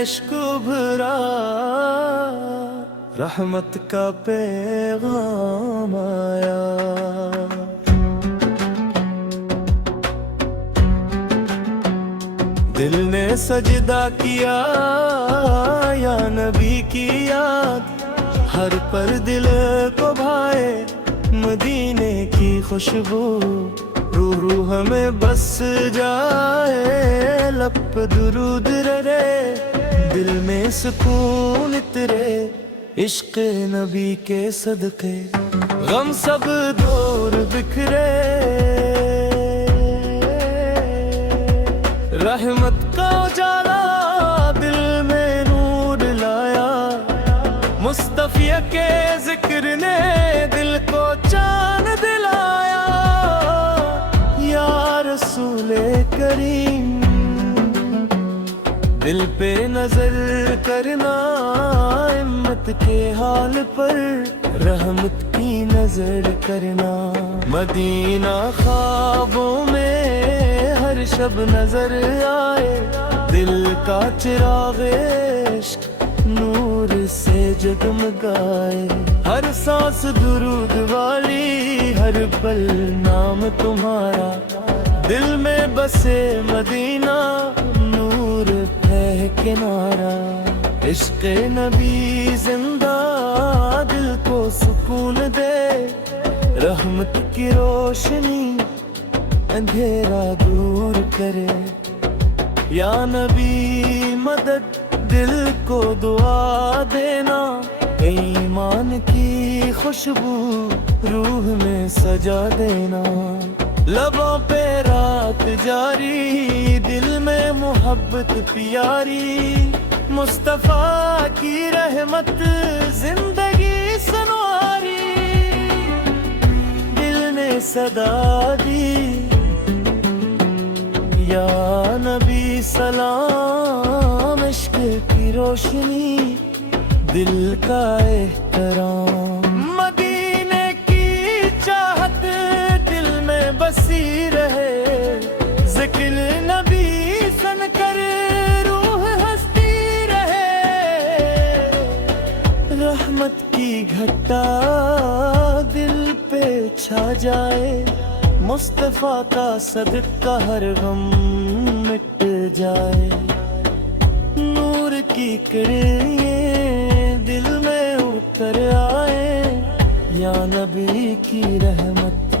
عشق بھرا رحمت کا پیغام آیا. دل نے سجدہ کیا یا نبی کی یاد، ہر پر دل کو بھائے مدینے کی خوشبو. روح روح میں بس جائے لب پہ درود رہے، دل میں سکون اترے عشق نبی کے صدقے. غم سب دور بکھرے رحمت کا اجالا دل میں نور لایا. مصطفی کے ذکر نے دل کو چاند دلایا. یا رسول کریم دل پہ نظر کرنا، امت کے حال پر رحمت کی نظر کرنا. مدینہ خوابوں میں ہر شب نظر آئے، دل کا چراغ عشق نور سے جگمگائے. ہر سانس درود والی، ہر پل نام تمہارا، دل میں بسے مدینہ نور ہے کنارہ. عشق نبی زندہ دل کو سکون دے، رحمت کی روشنی اندھیرا دور کرے. یا نبی مدد دل کو دعا دینا، ایمان کی خوشبو روح میں سجا دینا. لبوں پہ رات جاری، دل میں محبت پیاری. مصطفیٰ کی رحمت زندگی سنواری. دل نے صدا دی یا نبی سلام، عشق کی روشنی دل کا احترام. مدینے کی چاہت دل میں بسی رہے، ذکر نبی سن کر روح ہستی رہے. رحمت کی گھٹا دل پہ چھا جائے، مصطفیٰ کا صدقہ ہر غم مٹ جائے. نور کی کرنیں دل میں اتر آئے، یا نبی کی رحمت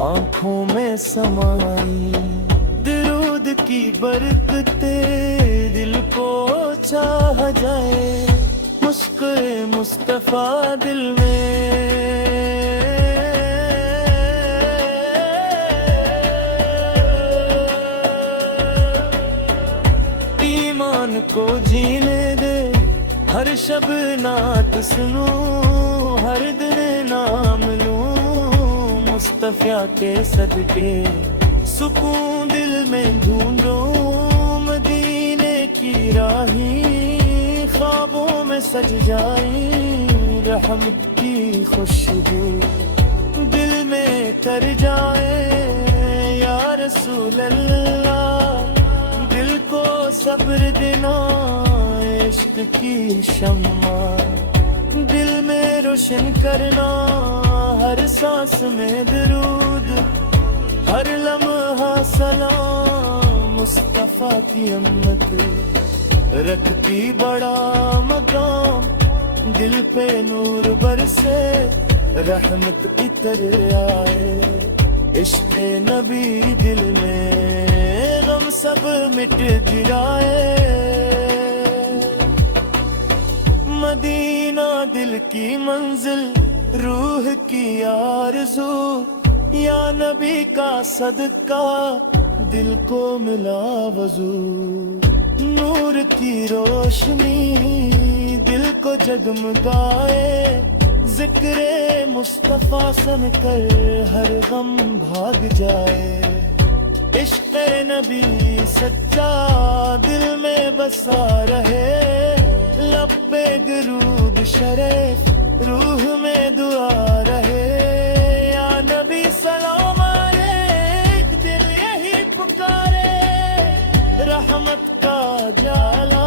آنکھوں میں سمائی. درود کی برکتیں دل کو چاہ جائے، مشق مصطفیٰ دل میں کو جینے دے. ہر شب نعت سنوں، ہر دن نام لوں، مصطفیٰ کے صدقے سکون دل میں ڈھونڈوں. مدینے کی راہیں خوابوں میں سج جائیں، رحمت کی خوشبو دل میں کر جائے. یا رسول اللہ دل کو صبر دینا، عشق کی شمع دل میں روشن کرنا. ہر سانس میں درود، ہر لمحہ سلام. مصطفیٰ کی امت رکھتی بڑا مقام، دل پہ نور برسے رحمت اتر آئے. عشق نبی دل میں غم سب مٹ جائے. مدینہ دل کی منزل، روح کی آرزو، یا نبی کا صدقہ دل کو ملا وضو. نور کی روشنی دل کو جگمگائے، ذکر مصطفیٰ سن کر ہر غم بھاگ جائے. عشق نبی سچا دل میں بسا رہے، لب پہ درود شریف روح میں دعا رہے. یا نبی سلام علیک دل یہی پکارے، رحمت کا جالا